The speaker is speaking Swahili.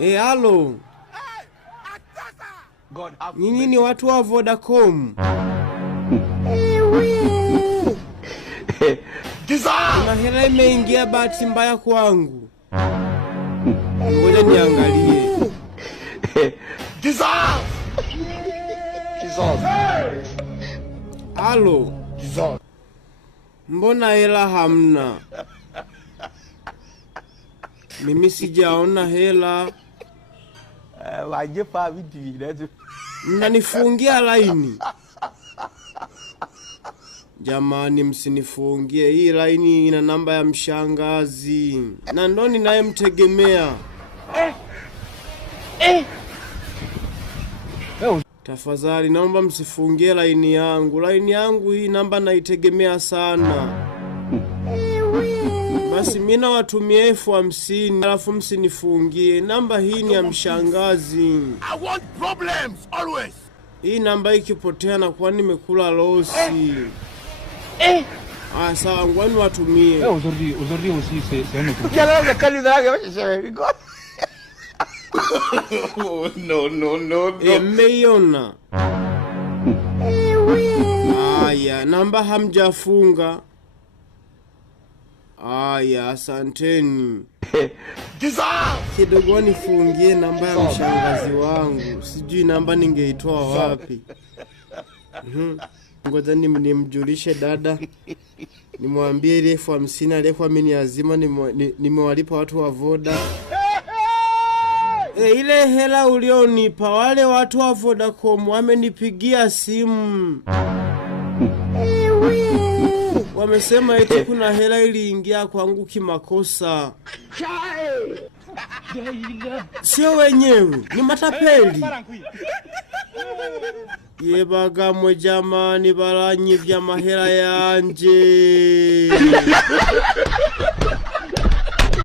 Halo. Nyinyi ni watu wa Vodacom? Kuna hela imeingia bahati mbaya kwangu. Ngoja niangalie. Halo. Mbona hela hamna? Mimi sijaona hela. Mnanifungia laini. Jamani, msinifungie. Hii laini ina namba ya mshangazi na ndo ninayemtegemea. Tafadhali naomba msifungie laini yangu. Laini yangu hii namba naitegemea sana. Basi mimi nawatumia 50,000 alafu msinifungie. Namba hii ni ya mshangazi. I want problems always. Hii namba ikipotea na kwa nimekula losi. Sawa, ngwani watumie. Aujourd'hui aussi c'est un autre. No. Mmeiona? Aya, namba hamjafunga. Aya, asanteni. Kidogo nifungie namba ya mshangazi wangu. Sijui namba ningeitoa wapi. Ngoja nimjulishe dada. Nimwambie ile 50,000 aliyekuwa ameniazima nimewalipa watu wa Voda. Ile hela ulionipa wale watu wa Vodacom wamenipigia simu. Wamesema eti kuna hela iliingia kwangu kimakosa. Sio wenyewe, ni matapeli. Yebagamwe jamani, baranyi vya mahera yanje.